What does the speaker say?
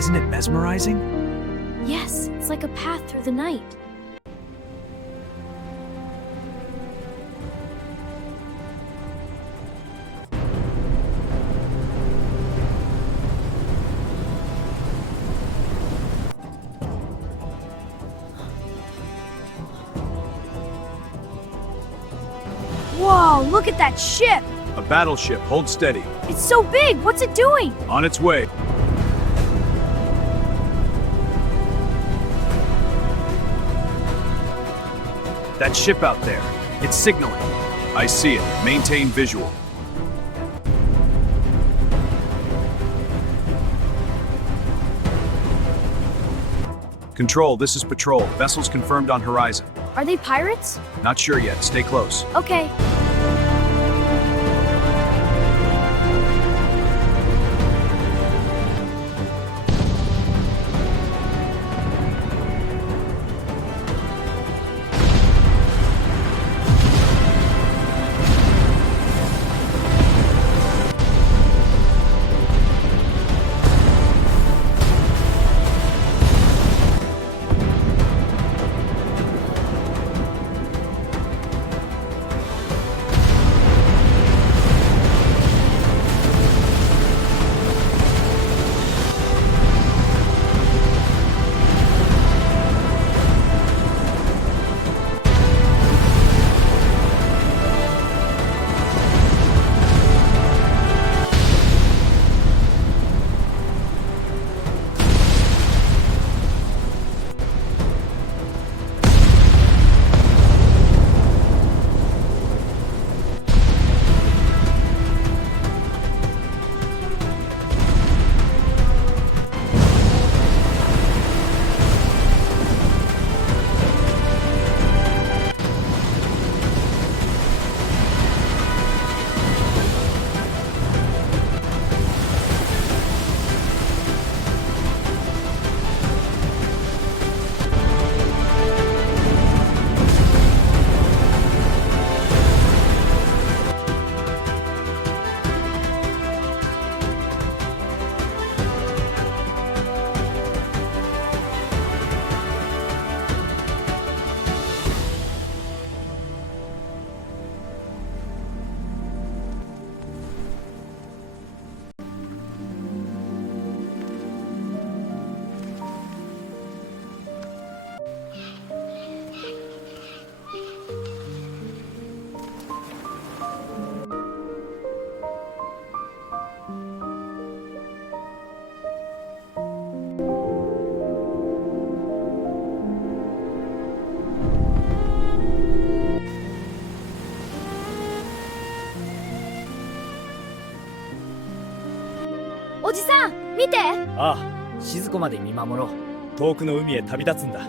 Isn't it mesmerizing? Yes, it's like a path through the night. Whoa, look at that ship! A battleship. Hold steady. It's so big! What's it doing? On its way. That ship out there. It's signaling. I see it. Maintain visual. Control, this is patrol. Vessels confirmed on horizon. Are they pirates? Not sure yet. Stay close. Okay.おじさん、見て！ああ、静子まで見守ろう。遠くの海へ旅立つんだ。